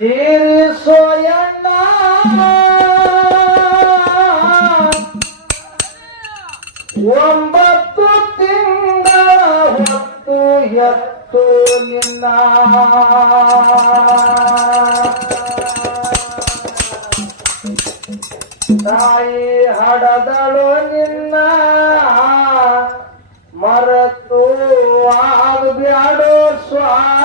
ತೀರಿಸೋಯಣ್ಣ ಒಂಬತ್ತು ತಿಂಗಳ ಹೊತ್ತು ಎತ್ತು ನಿನ್ನ. ತಾಯಿ ಹಡದಳು ನಿನ್ನ. ಮರೆತು ಆಗಬ್ಯಾಡೋ ಸ್ವಾನ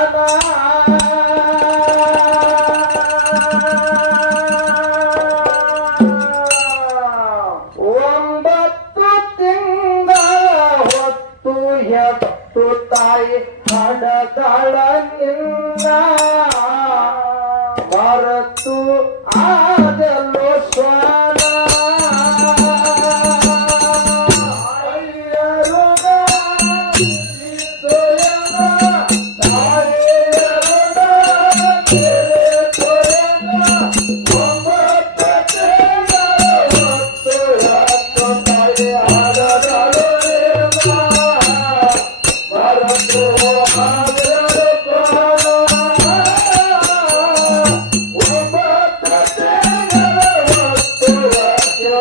ಎತ್ತು ತಾಯಿ ಹಡದಳ ನಿನ್ನ. ಮರೆತು ಆಗಲು ಸ್ವಾನ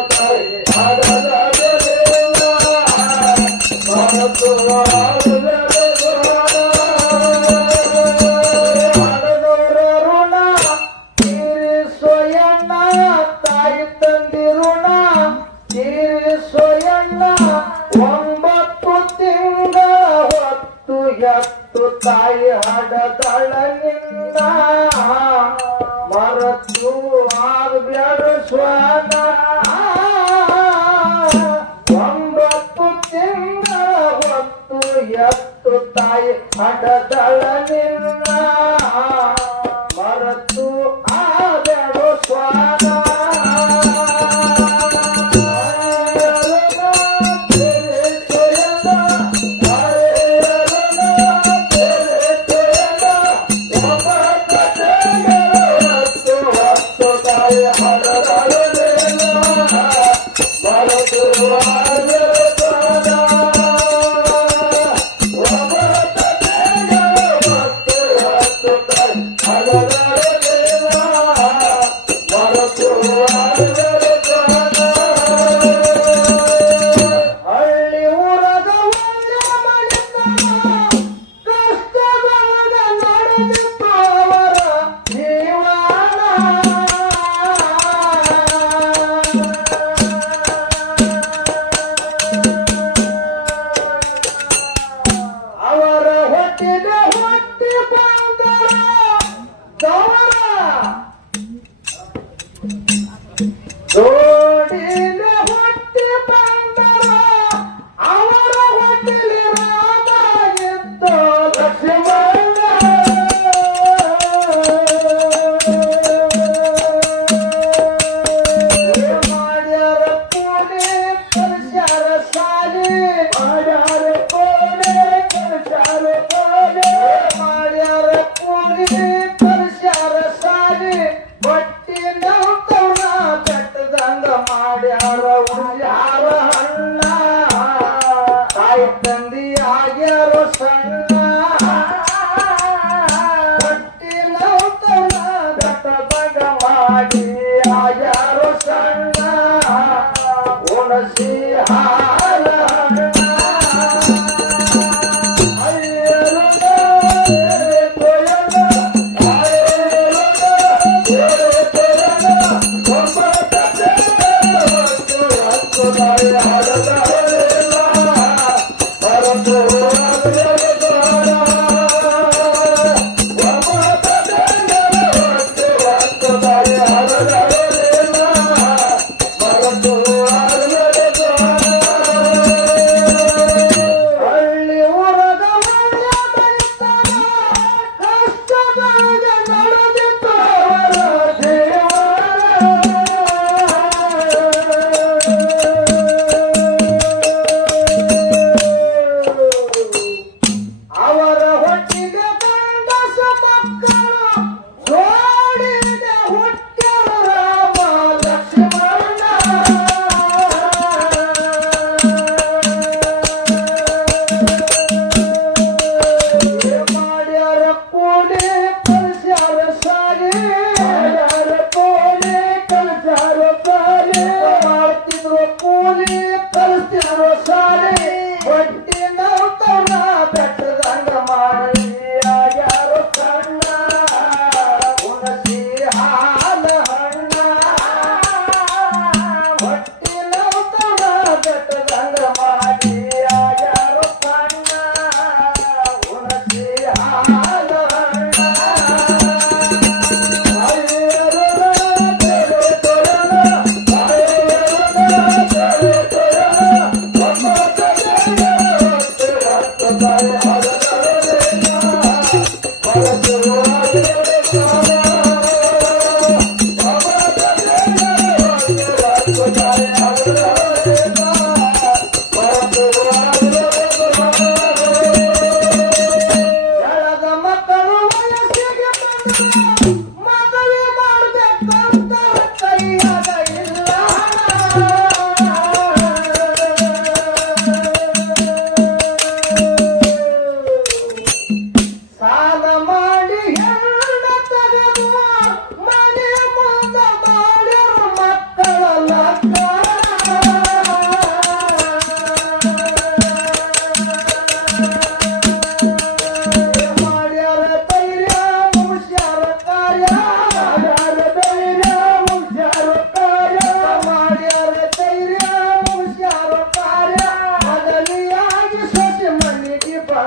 ತಾಯಿ ತಾಯಿ ಹಡದಳ ಮದುವೆ ಮಾಡ್ಬೇಕಂತ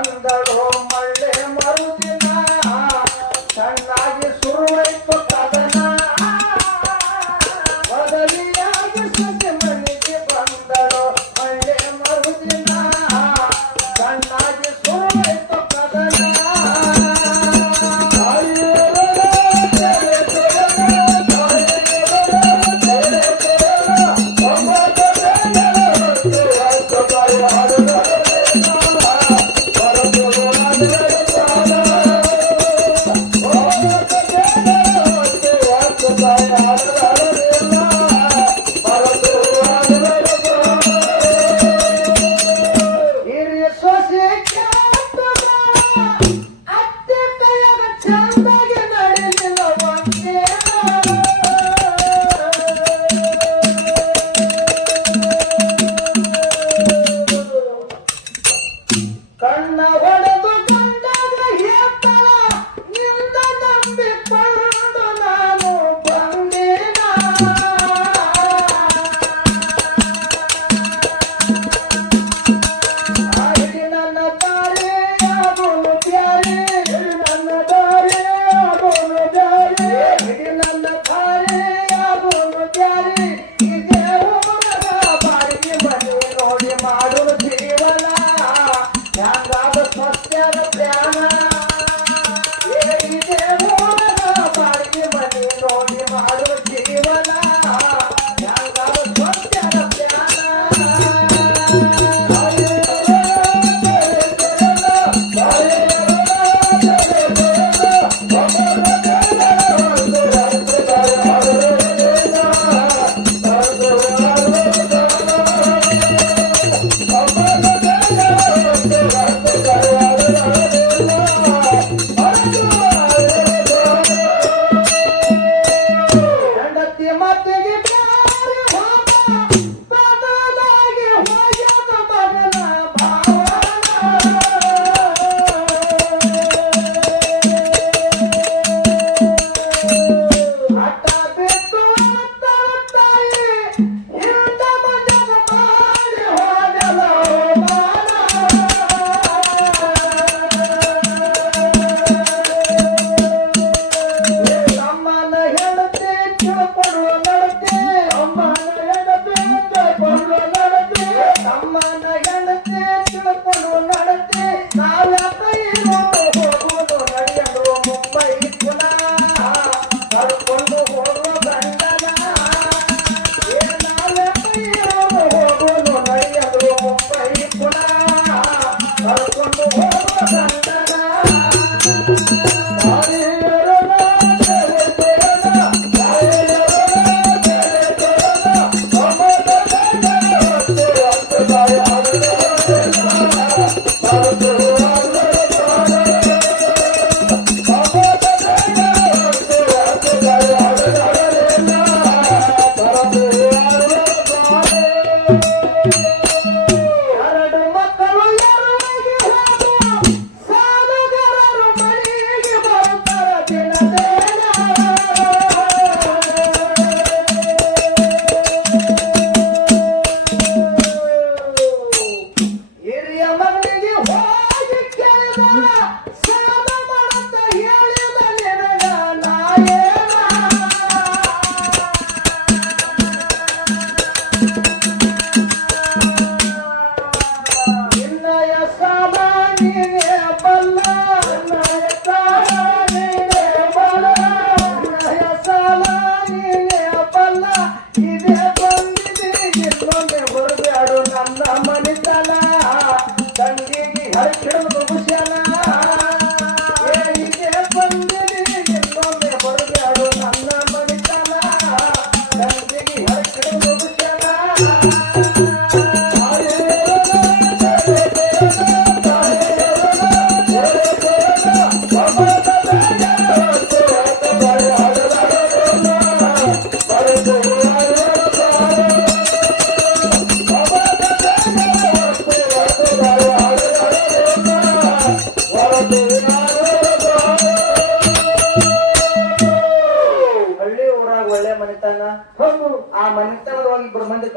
Sandra Roma. ದಾರಿ ಆಗೋನು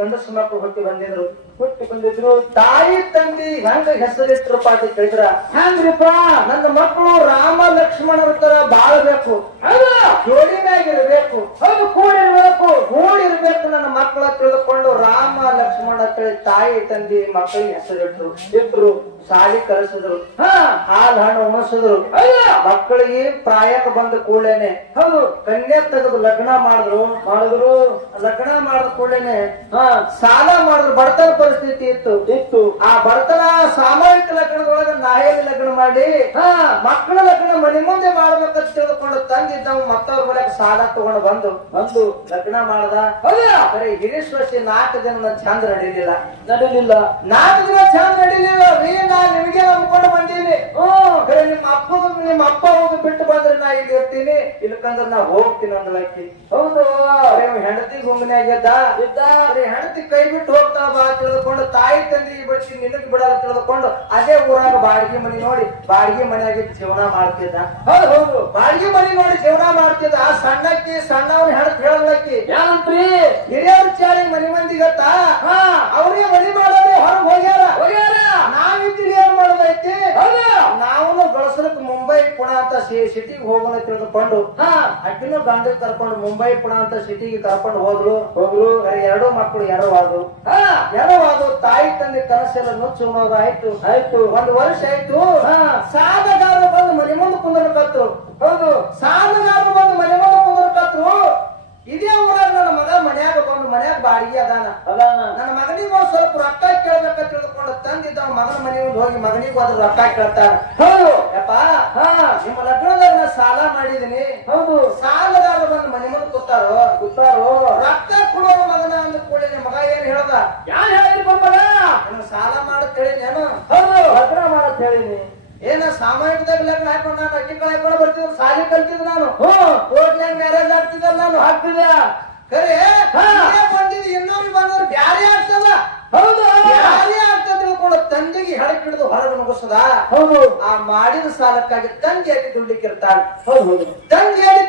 ಗಂಡಸು ಮಕ್ಕಳು ಹುಟ್ಟಿ ಬಂದಿದ್ರು. ಹುಟ್ಟಿ ಬಂದಿದ್ರು. ತಾಯಿ ತಂದಿ ಹೆಂಗ ಹೆಸರಿಟ್ರಪ್ಪ ಅಂತ ಕೇಳಿದ್ರ? ಹೆಂಗ್ರಿಪ್ಪ ನನ್ನ ಮಕ್ಕಳು ರಾಮ ಲಕ್ಷ್ಮಣರ ತರ ಬಾಳ್ಬೇಕು ಜೋಡಿನಾಗಿರ್ಬೇಕು ಅದು ಕೂಡಿರ್ಬೇಕು. ಕೂಡಿರ್ಬೇಕು ನನ್ನ ಮಕ್ಕಳ ತಿಳ್ಕೊಂಡು ರಾಮ ಲಕ್ಷ್ಮಣ ಕೇಳಿ ತಾಯಿ ತಂದಿ ಮಕ್ಕಳಿಗೆ ಹೆಸರಿಟ್ರು ಇಟ್ರು ಶಾಲಿ ಕಲಿಸಿದ್ರು. ಹಾಲು ಹಣ್ಣು ಉಣಿಸಿದ್ರು. ಮಕ್ಕಳಿಗೆ ಪ್ರಾಯಕ್ಕೆ ಬಂದ ಕೂಡಲೇನೆ. ಹೌದು. ಕನ್ಯಾ ತೆಗೆದು ಲಗ್ನ ಮಾಡಿದ್ರು. ಮಾಡಿದ್ರು. ಲಗ್ನ ಮಾಡಿದ ಕೂಡಲೇನೆ ಸಾಲ ಮಾಡಿದ್ರು. ಬಡತನ ಪರಿಸ್ಥಿತಿ ಇತ್ತು. ಇತ್ತು. ಆ ಬಡತನ ಸಾಮೂಹಿಕ ಲಗ್ನದೊಳಗೆ ನಾಯಲ್ಲಿ ಲಗ್ನ ಮಾಡಿ ಮಕ್ಕಳ ಲಗ್ನ ಮನೆ ಮುಂದೆ ಮಾಡ್ಬೇಕಂತ ತಿಳ್ಕೊಂಡು ತಂದಿದ್ದವ ಮತ್ತವ್ರ ಬಳಿಕ ಸಾಲ ತಗೊಂಡು ಬಂದು ಬಂದು. ಲಗ್ನ ಮಾಡ್ದ. ಬರೀ ವರ್ಷ ನಾಲ್ಕು ದಿನ ಚಂದ್ರ ನಡೀಲಿಲ್ಲ. ನಡೀಲಿಲ್ಲ. ನಾಲ್ಕು ದಿನ ಚಂದ್ರ ನಡೀಲಿಲ್ಲ. ನಾ ನಿಮಗೆ ನಂಬ್ಕೊಂಡು ಬಂದೀನಿ. ಬರೀ ನಿಮ್ಮ ಅಪ್ಪ ನಿಮ್ಮ ಅಪ್ಪ ಹೋಗಿ ಬಿಟ್ಟು ಬಂದ್ರೆ ನಾ ಇಲ್ಲಿ ಇರ್ತೀನಿ. ಇಲ್ಕಂದ್ರೆ ನಾ ಹೋಗ್ತೀನಿ ಅಂದ್ಲಕ್ಕಿ ಹೌದು. ಹೆಂಡತಿ ಗುಂಗನಾಗಿದ್ದ ಇದ್ದ. ಬರೀ ಹೆಂಡತಿ ಕೈ ಬಿಟ್ಟು ಹೋಗ್ತಾ ಬಾ ತಿಳ್ಕೊಂಡು ತಾಯಿ ತಂದಿ ಬಿಟ್ಟು ನಿನಗೆ ಬಿಡಲ್ಲ ತಿಳ್ಕೊಂಡು ಅದೇ ಊರಾಗ ಬಾಡಿಗೆ ಮನೆ ನೋಡಿ ಬಾಡಿಗೆ ಮನೆಯಾಗಿ ಜೀವನ ಮಾಡ್ತಿದ್ದ. ಹೌದು ಹೌದು. ಬಾಡಿಗೆ ಮನೆ ನೋಡಿ ಜೀವನ ಮಾಡ್ತಿದ್ದ. ಆ ಸಣ್ಣಕ್ಕಿ ಸಣ್ಣವ್ರ ಹೆಣತ್ ಹೇಳಲಕ್ಕಿ ಏನಂತ್ರಿ ಹಿರಿಯವ್ರ ಚಾಳಿ ಮನೆ ಮಂದಿ ಗತ್ತ? ಅವ್ರಿಗೆ ಮನೆ ಮಾಡೋರು ಹೊರಗೆ ಹೋಗ್ಯಾರ. ಹೋಗ್ಯಾರ. ನಾವಿದ್ದೀರಿ ಏನ್ ಮಾಡೋದೈತಿ ನಾವು ಗಳಸಲಕ್ ಮುಂಬೈ ಪುಣೆ ಅಂತ ಸಿಟಿಗೆ ಹೋಗೋಣ ತಿಳ್ಕೊಂಡು ಅಕ್ಕಿನೂ ಗಂಡ ಕರ್ಕೊಂಡು ಮುಂಬೈ ಪುಣೆ ಅಂತ ಸಿಟಿಗೆ ಕರ್ಕೊಂಡು ಹೋದ್ರು. ಹೋದ್ರು. ಎರಡು ಮಕ್ಕಳು ಎರವಾದ್ರು. ಎರವಾದ್ರು ತಾಯಿ ತಂದೆ ಕನಸೆಲ್ಲ ನುಚ್ಚು ಆಯ್ತು. ಆಯ್ತು. ಒಂದು ವರ್ಷ ಆಯ್ತು. ಸಾಧಗಾರ ಬಂದು ಮನೆ ಮುಂದೆ ಕುಂದರ್ಕತ್ರು ಹೌದು. ಸಾಧಗಾರ ಬಂದು ಮನೆ ಮುಂದೆ ಇದೇ ಊರಾಗ ನನ್ನ ಮಗ ಮನ್ಯಾಗ ಬಂದು ಮನ್ಯಾಗ ಬಾಡಿಗೆ ಅದಾನ. ನನ್ನ ಮಗನಿಗೆ ಒಂದ್ ಸ್ವಲ್ಪ ರೊಕ್ಕ ಕೇಳ್ಬೇಕ ತಿಳ್ಕೊಂಡು ತಂದಿದ್ದ ಅವ್ನ ಮಗನ ಮನೆ ಹೋಗಿ ಮಗನಿಗೆ ಅದ್ರ ರೊಕ್ಕ ಕೇಳ್ತಾರ ಹೌದು. ಯಪ್ಪ ನಿಮ್ಮ ಲಗ್ನದಾಗ ನಾ ಸಾಲ ಮಾಡಿದೀನಿ. ಹೌದು. ಸಾಲದಾರ ಬಂದು ಮನೆ ಮುಂದೆ ಕೂತಾರೋ? ಕೂತಾರೋ? ರೊಕ್ಕ ಕೊಡೋ ಮಗನ ಅಂದ ಕೂಡಲೇ ನಿಮ್ಮ ಮಗ ಏನ್ ಹೇಳ್ದ? ಯಾರು ಹೇಳಿದ್ರಿ ಮಗ? ನಿಮ್ಮ ಸಾಲ ಮಾಡತ್ ಹೇಳಿನೇನು ಹೌದು. ಲಗ್ನ ಮಾಡತ್ ಹೇಳಿನಿ ಏನ ಸಾಮಾನ್ಯದಾಗ ಲಗ್ನ ಹಾಕೊಂಡು ನಾನು ಅಕ್ಕಿ ಕಾಳು ಹಾಕೊಂಡು ಬರ್ತಿದ್ರು ಸಾಲಿ ಕಲ್ತಿದ್ ನಾನು. ಕೋಟ್ನ್ಯಾಗ ಮ್ಯಾರೇಜ್ ಆಗ್ತಿದ್ದಲ್ಲ ನಾನು. ಆಗ್ತಿದ್ದ ಕರೆ ನೀನೇ ಬಂದಿದ್ದು ಇನ್ನೊಬ್ರು ಬಂದವ್ರು ಬ್ಯಾರೆ ಆಗ್ತದ. ಹೌದು ಬ್ಯಾರೆ ಆಗ್ತದ ತಿಳ್ಕೊಂಡು ತಂದೆಗೆ ಹೆಳಕ್ ಹಿಡಿದು ಹೊರಗೆ ಮುಗಿಸದ ಹೌದು. ಆ ಮಾಡಿದ ಸಾಲಕ್ಕಾಗಿ ತಂದೆಯಾಗಿ ದುಡ್ಲಿಕ್ಕಿರ್ತಾನ ಹೌದು ಹೌದು. ತಂದೆಯಾಗಿ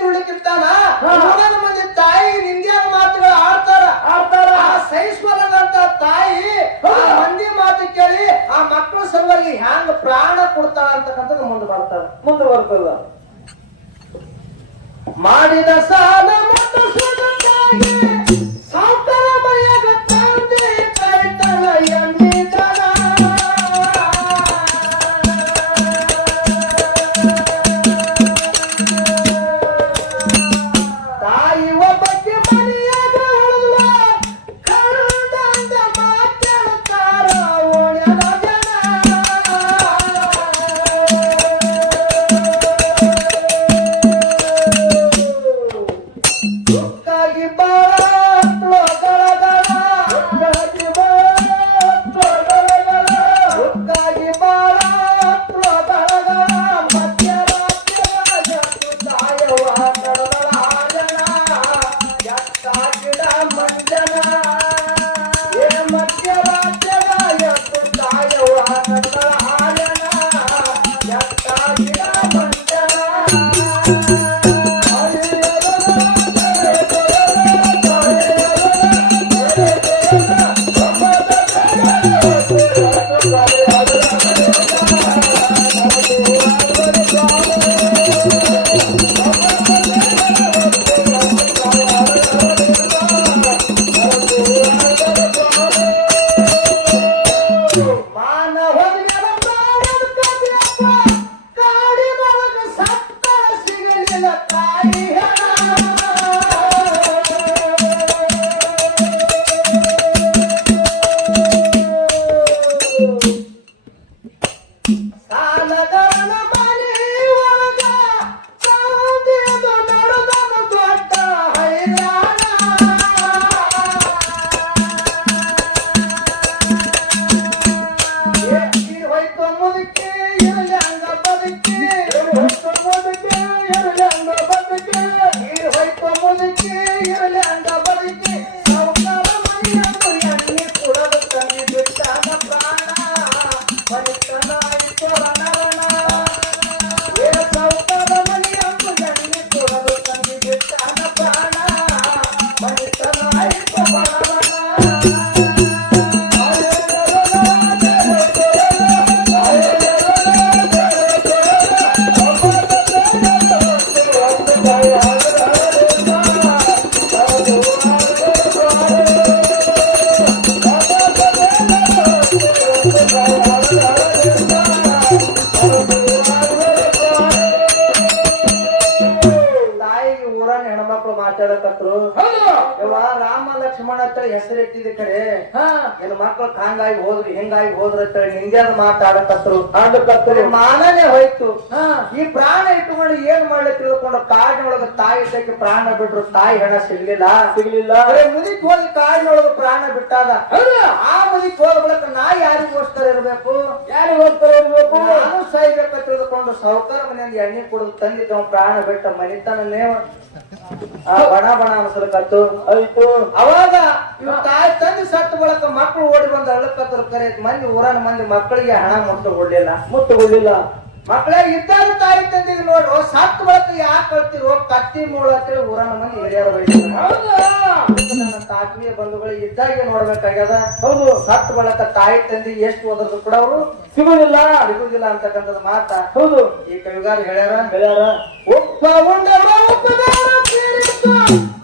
Yeah. ಹಾ ಮಕ್ಕಳು ಹಂಗಾಗಿ ಹೋದ್ರು ಹಿಂಗಾಗಿ ಹೋದ್ರು ಅಂತ ನಿಂದ್ಯಾದ ಮಾತಾಡಕತ್ರು ಆಡಕತ್ತರು ಮಾನನೇ ಹೋಯ್ತು. ಈ ಪ್ರಾಣ ಇಟ್ಟುಕೊಂಡು ಏನ್ ಮಾಡ್ಲಿ ತಿಳ್ಕೊಂಡು ಕಾಡಿನೊಳಗ ತಾಯಿ ಇದ್ದಕ್ಕೆ ಪ್ರಾಣ ಬಿಟ್ರು ತಾಯಿ ಹೆಣ ಸಿಗ್ಲಿಲ್ಲ. ಸಿಗ್ಲಿಲ್ಲ. ಮುದಿ ಮುದಿಕ್ ಹೋಗಿ ಕಾಡಿನೊಳಗ ಪ್ರಾಣ ಬಿಟ್ಟಾದ ಆ ಮುದಿಕ್ ಹೋದ ಬಳಿಕ ನಾ ಯಾರಿಗೋಸ್ಕರ ಇರ್ಬೇಕು? ಯಾರಿಗೆ ಹೋಗ್ತಾರ ಇರ್ಬೇಕು? ನಾನು ಸಾಯ್ಬೇಕ ತಿಳ್ಕೊಂಡು ಸಾವುಕಾರ ಮನೆಯಿಂದ ಎಣ್ಣೆ ಕುಡಿದು ತಂದಿದ್ದ ಪ್ರಾಣ ಬಿಟ್ಟ ಮನಿತನನೇ ಬಣ ಬಣ ಅನ್ಸಲಕತ್ತು ಆಯ್ತು. ಅವಾಗ ಇವ್ ತಾಯಿ ತಂದೆ ಸತ್ತ ಬಳಕ ಮಕ್ಕಳು ಓಡಿ ಬಂದ ಅಳಕತ್ರ ಕರೆ ಮಂದಿ ಊರನ್ ಮಂದಿ ಮಕ್ಕಳಿಗೆ ಹಣ ಮುಟ್ಟು ಕೊಡ್ಲಿಲ್ಲ. ಮುಟ್ಟುಕೊಳ್ಳಿಲ್ಲ ಮಕ್ಕಳೇ ಇದ್ದಾಗ ತಾಯಿ ತಂದೆ ನೋಡು ಸತ್ತ ಬಳಕ ಯಾಕೆ ಕಳ್ತಿರೋ ಕತ್ತಿ ಮೂಳ ಅಂತೇಳಿ ಊರನ ಮಂದಿ ಹಿರಿಯರ ನನ್ನ ತಾತ್ಮೀಯ ಬಂಧುಗಳು ಇದ್ದಾಗ ನೋಡ್ಬೇಕಾಗ್ಯದ. ಹೌದು. ಸತ್ತ ಬಳಕ ತಾಯಿ ತಂದಿ ಎಷ್ಟು ಓದಿದ್ರು ಕೂಡ ಅವರು ಸಿಗುದಿಲ್ಲ. ಸಿಗುದಿಲ್ಲ ಅಂತಕ್ಕಂಥದ್ದು ಮಾತ. ಹೌದು. ಈ ಕವಿಗಾರ ಹೇಳ್ಯಾರ ಹೇಳ್ಯಾರ. ಒಪ್ಪ ಉಂಡ್ರ ಒಪ್ಪದಾರ ತೀರಿಸು, ತಾಯಿ